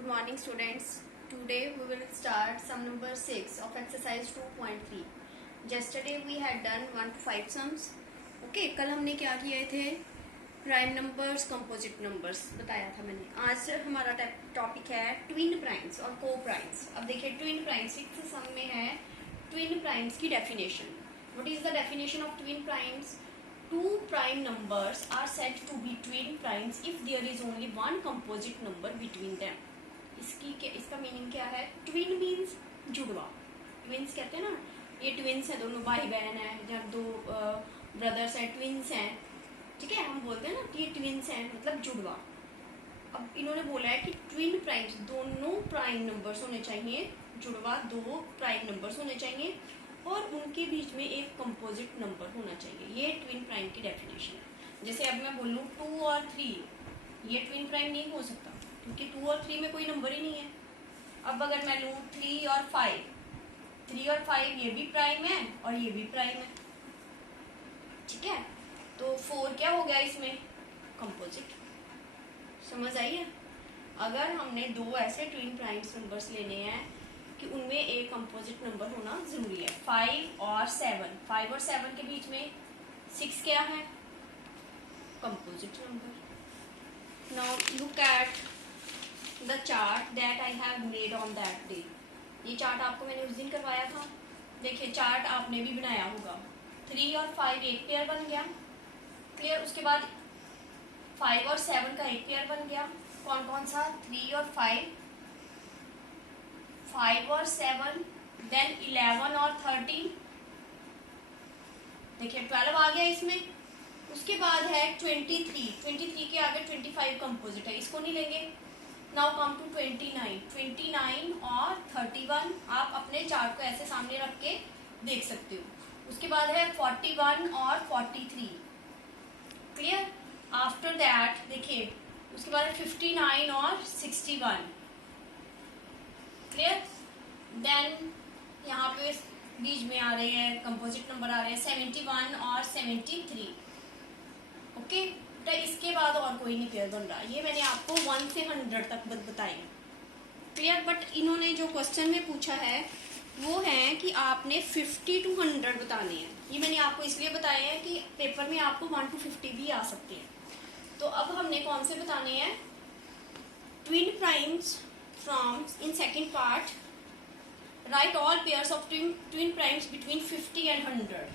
Good morning students. Today we will start sum number 6 of exercise 2.3. Yesterday we had done 1 to 5 sums. Okay, कल हमने क्या किए थे? Prime numbers, composite numbers बताया था मैंने. आज हमारा टॉपिक है ट्विन प्राइम्स और को प्राइम्स. अब देखिए ट्विन प्राइम्स 6 सम में है ट्विन प्राइम्स की definition. What is the definition of twin primes? Two prime numbers are said to be twin primes if there is only one composite number between them. इसका meaning क्या है? Twin means जुड़वा. Twins कहते हैं ना, ये twins हैं, दोनों भाई बहन हैं, जब दो ब्रदर्स हैं ट्विन्स हैं, ठीक है, हम बोलते हैं ना कि ये ट्विन्स हैं, मतलब जुड़वा. अब इन्होंने बोला है कि ट्विन प्राइम्स दोनों प्राइम नंबर्स होने चाहिए, जुड़वा दो प्राइम नंबर्स होने चाहिए और उनके बीच में एक कंपोजिट नंबर होना चाहिए. ये ट्विन प्राइम की डेफिनेशन है. जैसे अब मैं बोलूँ 2 और 3, ये ट्विन प्राइम नहीं हो सकता क्योंकि 2 और 3 में कोई नंबर ही नहीं है. अब अगर मैं लूँ 3 और 5, 3 और 5 ये भी प्राइम है और ये भी प्राइम है, ठीक है. तो 4 क्या हो गया इसमें? कंपोजिट. समझ आई है? अगर हमने दो ऐसे ट्विन प्राइम्स नंबर्स लेने हैं कि उनमें एक कंपोजिट नंबर होना जरूरी है. 5 और 7, 5 और 7 के बीच में 6 क्या है? Composite number. Now look at the chart that I have made on that day. ये चार्ट आपको मैंने उस दिन करवाया था. देखिए चार्ट आपने भी बनाया होगा. 3 और 5 एक पेयर बन गया, क्लियर. उसके बाद 5 और 7 का एक पेयर बन गया. कौन कौन सा? 3 और 5, 5 और 7, देन 11 और 13. देखिए 12 आ गया इसमें. उसके बाद है 23 के आगे 25 कंपोजिट है, इसको नहीं लेंगे. नाउ कम टू 29 और 31. आप अपने चार्ट को ऐसे सामने रख के देख सकते हो. उसके बाद है 41 और 43, क्लियर. आफ्टर दैट देखिए उसके बाद है 59 और 61, क्लियर. देन यहाँ पे बीच में आ रहे हैं कंपोजिट नंबर आ रहे हैं 71 और 73. ओके, तो इसके बाद और कोई नहीं पेयर बन रहा. ये मैंने आपको 1 से 100 तक बताए, क्लियर. बट इन्होंने जो क्वेश्चन में पूछा है वो है कि आपने 50 to 100 बताने हैं. ये मैंने आपको इसलिए बताया है कि पेपर में आपको 1 to 50 भी आ सकते हैं. तो अब हमने कौन से बताने हैं? Twin primes from in second part. Write all pairs of twin primes between 50 and 100.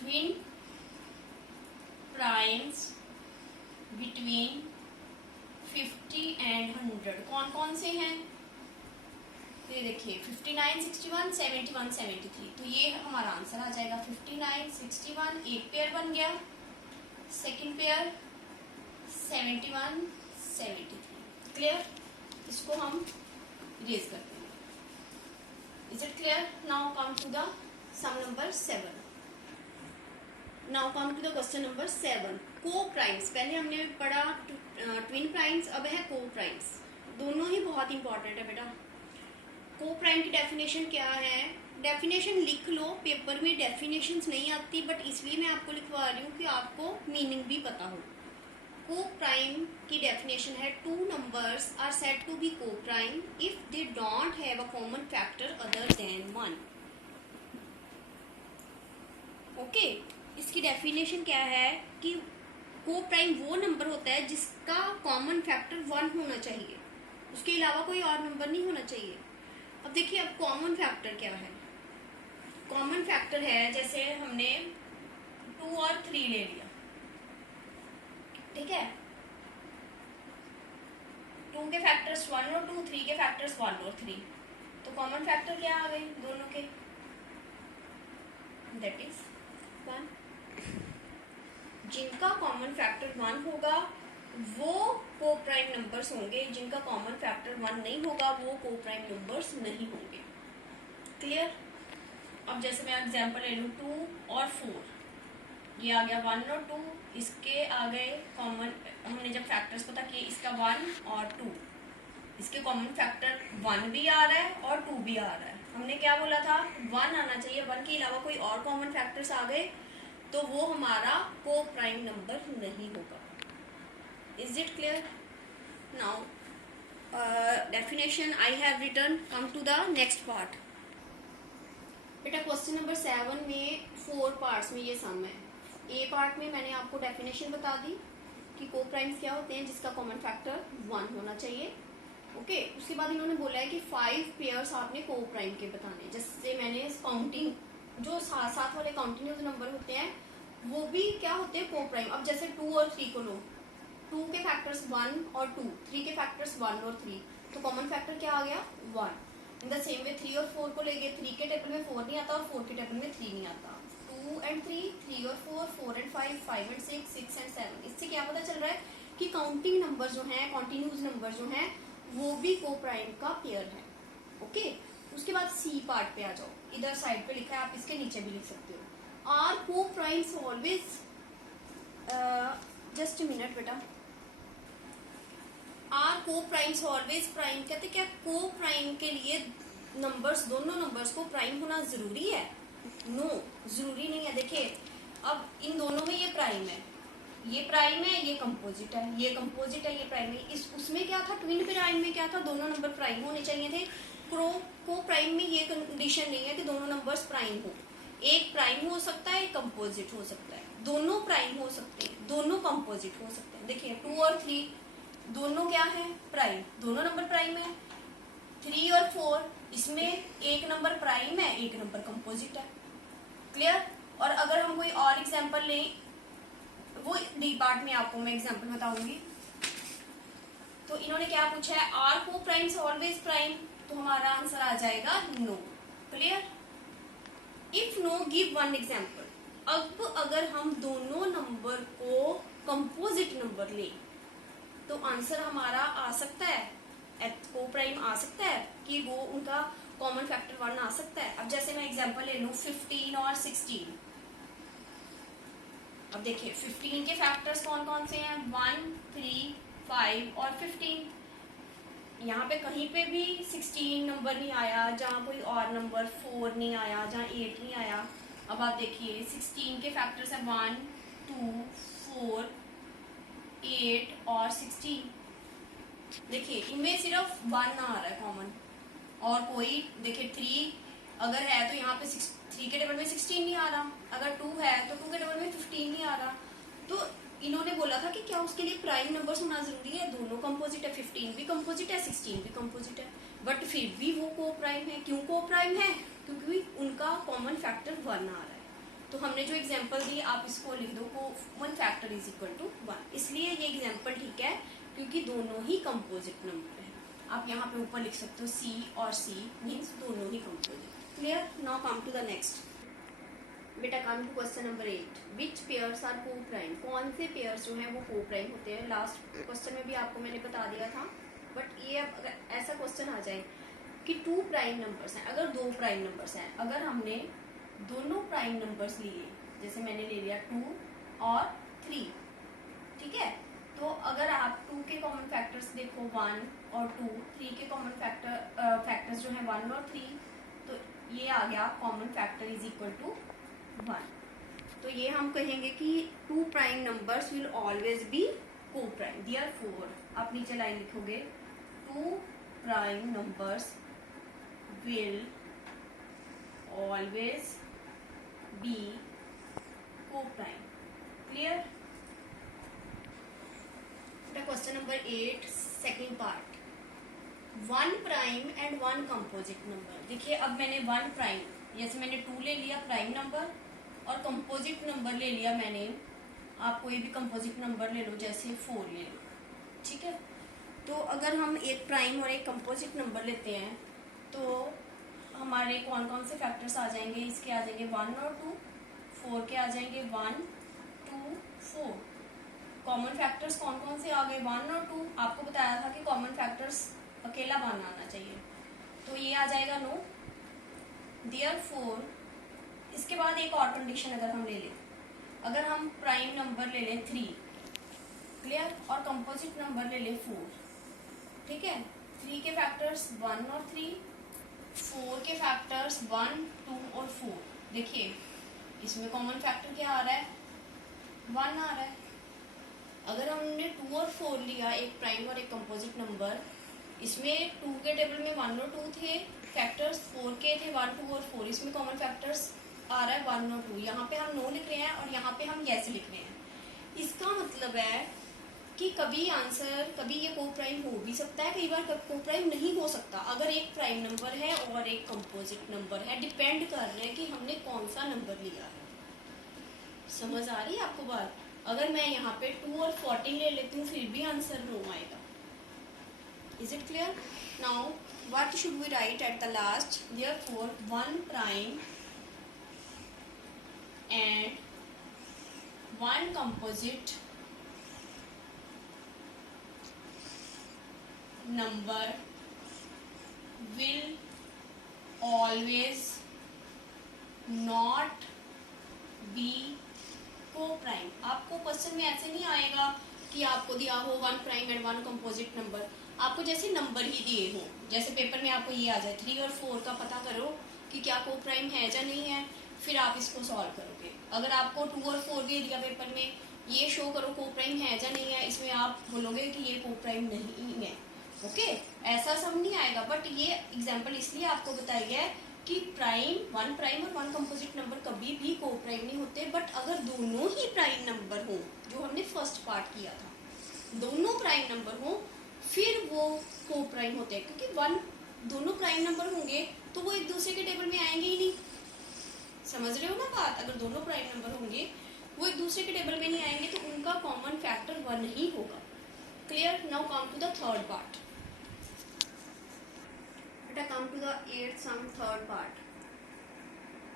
Twin primes between 50 and 100 कौन कौन से हैं? ये देखिए 59, 61, 71, 73. तो ये हमारा आंसर आ जाएगा. 59, 61 एक पेयर बन गया. Second pair 71, 73, clear. इसको हम रेज करते हैं. Is it clear? Now come to the sum number 7. Now come to the question number 7. Co-primes. पहले हमने पढ़ा ट्विन प्राइम्स, अब है को प्राइम्स. दोनों ही बहुत इंपॉर्टेंट है बेटा. को प्राइम की डेफिनेशन क्या है? डेफिनेशन लिख लो. पेपर में डेफिनेशंस नहीं आती, बट इसलिए मैं आपको लिखवा रही हूँ कि आपको मीनिंग भी पता हो. को प्राइम की डेफिनेशन है two numbers are said to be coprime if they don't have a common factor other than 1. Okay, इसकी डेफिनेशन क्या है कि को प्राइम वो नंबर होता है जिसका कॉमन फैक्टर 1 होना चाहिए, उसके अलावा कोई और नंबर नहीं होना चाहिए. अब देखिए अब कॉमन फैक्टर क्या है? कॉमन फैक्टर है जैसे हमने 2 और 3 ले लिया, ठीक है. 2 के फैक्टर्स 1 और 2, 3 के फैक्टर्स 1 और 3. तो कॉमन फैक्टर क्या आ गए दोनों के? That is 1. जिनका कॉमन फैक्टर 1 होगा वो को प्राइम नंबर्स होंगे, जिनका कॉमन फैक्टर 1 नहीं होगा वो को प्राइम नंबर्स नहीं होंगे, क्लियर. अब जैसे मैं एग्जांपल ले लूँ 2 और 4, ये आ गया 1 और 2. इसके आ गए कॉमन, हमने जब फैक्टर्स पता किए इसका 1 और 2, इसके कॉमन फैक्टर 1 भी आ रहा है और 2 भी आ रहा है. हमने क्या बोला था? 1 आना चाहिए. 1 के अलावा कोई और कॉमन फैक्टर्स आ गए तो वो हमारा को प्राइम नंबर नहीं होगा. Is it clear? Now definition I have written. Come to the next part. बेटा क्वेश्चन नंबर 7 में 4 पार्ट्स में ये सम है. ए पार्ट में मैंने आपको डेफिनेशन बता दी कि को प्राइम्स क्या होते हैं जिसका कॉमन फैक्टर 1 होना चाहिए. ओके उसके बाद इन्होंने बोला है कि 5 पेयर्स आपने को प्राइम के बताने. जैसे मैंने काउंटिंग जो साथ वाले काउंटिन्यूस नंबर होते हैं वो भी क्या होते हैं को प्राइम. अब जैसे 2 और 3 को लो, 2 के फैक्टर्स 1 और 2, 3 के फैक्टर्स 1 और 3, तो कॉमन फैक्टर क्या आ गया 1. इन द सेम वे 3 और 4 को लेंगे, 3 के टेबल में 4 नहीं आता और 4 के टेबल में 3 नहीं आता. 2 एंड 3, 3 और 4, 4 एंड 5, 5 एंड 6, 6 एंड 7. इससे क्या पता चल रहा है कि काउंटिंग नंबर जो है, कॉन्टिन्यूस नंबर जो है वो भी को प्राइम का पेयर है. ओके उसके बाद सी पार्ट पे आ जाओ. इधर साइड पे लिखा है, आप इसके नीचे भी लिख सकते हो. आर को प्राइम्स ऑलवेज, जस्ट मिनट बेटा, आर को प्राइम्स ऑलवेज प्राइम. कहते क्या को प्राइम के लिए नंबर्स, दोनों नंबर्स को प्राइम होना जरूरी है? नो जरूरी नहीं है. देखिए अब इन दोनों में ये प्राइम है, ये प्राइम है, ये कंपोजिट है, ये कंपोजिट है, ये प्राइम है. इस उसमें क्या था, ट्विन प्राइम में क्या था, दोनों नंबर प्राइम होने चाहिए थे. को प्राइम में ये कंडीशन नहीं है कि दोनों नंबर्स प्राइम हो. एक प्राइम हो सकता है, एक कंपोजिट हो सकता है. दोनों प्राइम हो सकते हैं, दोनों कंपोजिट हो सकते हैं. देखिए 2 और 3 दोनों क्या है प्राइम, दोनों नंबर प्राइम है. 3 और 4 इसमें एक नंबर प्राइम है, एक नंबर कंपोजिट है. क्लियर. और अगर हम कोई और एग्जांपल लें, वो डी पार्ट में आपको मैं एग्जांपल बताऊंगी. तो इन्होंने क्या पूछा है, आर को प्राइम्स ऑलवेज प्राइम, तो हमारा आंसर आ जाएगा no. Clear. If no give one example. अब अगर हम दोनों नंबर को कंपोजिट नंबर ले तो आंसर हमारा आ सकता है, को प्राइम आ सकता है कि वो उनका कॉमन फैक्टर 1 आ सकता है. अब जैसे मैं एग्जांपल ले लूं 15 और 16. अब देखिए 15 के फैक्टर्स कौन कौन से हैं, 1, 3, 5 और 15. यहाँ पे कहीं पे भी 16 नंबर नहीं आया, जहाँ कोई और नंबर 4 नहीं आया, जहाँ 8 नहीं आया. अब आप देखिए 16 के फैक्टर्स हैं 1, 2, 4, 8 और 16. देखिए इनमें सिर्फ 1 ना आ रहा है कॉमन, और कोई देखिए 3 अगर है तो यहाँ पे 3 के टेबल में 16 नहीं आ रहा. अगर 2 है तो 2 के टेबल में 15 नहीं आ रहा. तो इन्होंने बोला था कि क्या उसके लिए प्राइम नंबर्स होना जरूरी है. दोनों कंपोजिट है, 15 भी कंपोजिट है, 16 भी कंपोजिट है, बट फिर भी वो को प्राइम है. क्यों को प्राइम है, क्योंकि उनका कॉमन फैक्टर 1 आ रहा है. तो हमने जो एग्जांपल दी आप इसको लिख दो, common factor is equal to 1. इसलिए ये एग्जांपल ठीक है क्योंकि दोनों ही कंपोजिट नंबर है. आप यहाँ पे ऊपर लिख सकते हो सी और सी मीन्स दोनों ही composite. Clear. Now come to the next. बेटा come to question number 8. Which pairs are coprime. कौन से पेयर्स जो हैं वो को प्राइम होते हैं. लास्ट क्वेश्चन में भी आपको मैंने बता दिया था, बट ये अब अगर ऐसा क्वेश्चन आ जाए कि 2 प्राइम नंबर्स हैं, अगर 2 प्राइम नंबर्स हैं, अगर हमने दोनों प्राइम नंबर्स लिए, जैसे मैंने ले लिया 2 और 3, ठीक है. तो अगर आप 2 के कॉमन फैक्टर्स देखो 1 और 2, 3 के कॉमन फैक्टर्स जो है 1 और 3, तो ये आ गया common factor is equal to 1. तो ये हम कहेंगे कि 2 prime numbers will always be coprime. Therefore आप नीचे लाइन लिखोगे 2 prime numbers will always be coprime. Clear. Question number 8 second part. 1 prime and 1 composite number. देखिए अब मैंने 1 प्राइम, जैसे मैंने 2 ले लिया प्राइम नंबर, और कंपोजिट नंबर ले लिया मैंने, आप कोई भी कंपोजिट नंबर ले लो, जैसे 4 ले लो, ठीक है. तो अगर हम एक प्राइम और एक कंपोजिट नंबर लेते हैं तो हमारे कौन कौन से फैक्टर्स आ जाएंगे, इसके आ जाएंगे 1 और 2, 4 के आ जाएंगे 1, 2, 4. कॉमन फैक्टर्स कौन कौन से आ गए, 1 और 2. आपको बताया था कि कॉमन फैक्टर्स अकेला वन आना चाहिए, तो ये आ जाएगा नो. देयरफॉर इसके बाद एक और कंडीशन अगर हम ले लें, अगर हम प्राइम नंबर ले लें 3, क्लियर, और कंपोजिट नंबर ले लें 4, ठीक है. 3 के फैक्टर्स 1 और 3, 4 के फैक्टर्स 1, 2 और 4. देखिए इसमें कॉमन फैक्टर क्या आ रहा है, 1 आ रहा है. अगर हमने 2 और 4 लिया, एक प्राइम और एक कंपोजिट नंबर, इसमें 2 के टेबल में 1 और 2 थे फैक्टर्स, 4 के थे 1, 2 और 4, इसमें कॉमन फैक्टर्स आ रहा है 1 और 2, यहाँ पे हम नो लिख रहे हैं और यहाँ पे हम यस लिख रहे हैं। इसका मतलब है कि कभी आंसर, कभी ये को प्राइम हो भी सकता है, कई बार को प्राइम नहीं हो सकता। अगर एक प्राइम नंबर है और एक कंपोजिट नंबर है, डिपेंड कर रहे हैं कि हमने कौन सा नंबर लिया है। समझ आ रही है आपको बात? अगर मैं यहाँ पे 2 और 14 ले लेती हूँ फिर भी आंसर नो आएगा। Is it clear? Now what should we write at the last? Therefore 1 prime and 1 composite number will always not be co-prime। आपको क्वेश्चन में ऐसे नहीं आएगा कि आपको दिया हो 1 प्राइम एंड 1 कंपोजिट नंबर, आपको जैसे नंबर ही दिए हो, जैसे पेपर में आपको ये आ जाए 3 और 4 का पता करो कि क्या को प्राइम है या नहीं है, फिर आप इसको सॉल्व करोगे। अगर आपको 2 और 4 दे दिया पेपर में, ये शो करो को प्राइम है या नहीं है, इसमें आप बोलोगे कि ये को प्राइम नहीं है। ओके ऐसा सब नहीं आएगा, बट ये एग्जाम्पल इसलिए आपको बताया गया है कि 1 प्राइम और 1 कंपोजिट नंबर कभी भी को प्राइम नहीं होते। बट अगर दोनों ही प्राइम नंबर हो, जो हमने फर्स्ट पार्ट किया था, दोनों प्राइम नंबर हो, फिर वो को प्राइम होते हैं, क्योंकि दोनों प्राइम नंबर होंगे तो वो एक दूसरे के टेबल में आएंगे ही नहीं। समझ रहे हो ना बात? अगर दोनों प्राइम नंबर होंगे वो एक दूसरे के टेबल में नहीं आएंगे तो उनका कॉमन फैक्टर 1 ही होगा। Clear? Now come to the third part. बेटा come to the 8th sum, third part.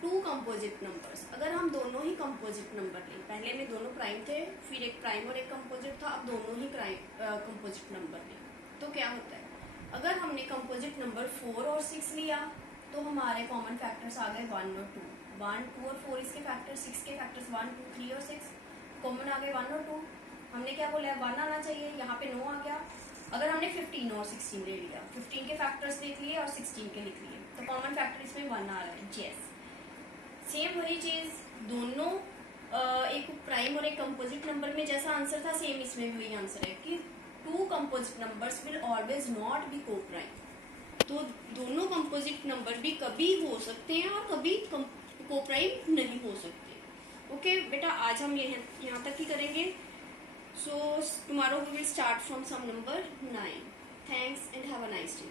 2 composite numbers. अगर हम दोनों ही कंपोजिट नंबर लें, पहले में दोनों प्राइम थे, फिर एक प्राइम और एक कंपोजिट था, अब दोनों ही कंपोजिट नंबर लें तो क्या होता है? अगर हमने कंपोजिट नंबर 4 और 6 लिया तो हमारे कॉमन फैक्टर्स आ गए 1 और 2, 1, 2 और 4 इसके फैक्टर्स, 6 के फैक्टर्स 1, 2, 3 और 6, कॉमन आ गए 1 और 2। हमने क्या बोला है? 1 आना चाहिए, यहाँ पे 9 आ गया। अगर हमने 15 और 16 ले लिया, 15 के फैक्टर्स देख लिए और 16 के लिख लिए, तो कॉमन फैक्टर इसमें 1 आ रहा है। यस, सेम वही चीज, दोनों एक प्राइम और एक कंपोजिट नंबर में जैसा आंसर था, सेम इसमें भी वही आंसर है कि 2 composite numbers will always not be को प्राइम। तो दोनों कंपोजिट नंबर भी कभी हो सकते हैं और कभी को प्राइम नहीं हो सकते। ओके बेटा, आज हम यहाँ तक ही करेंगे। So tomorrow we will start from sum number 9. Thanks and have a nice day.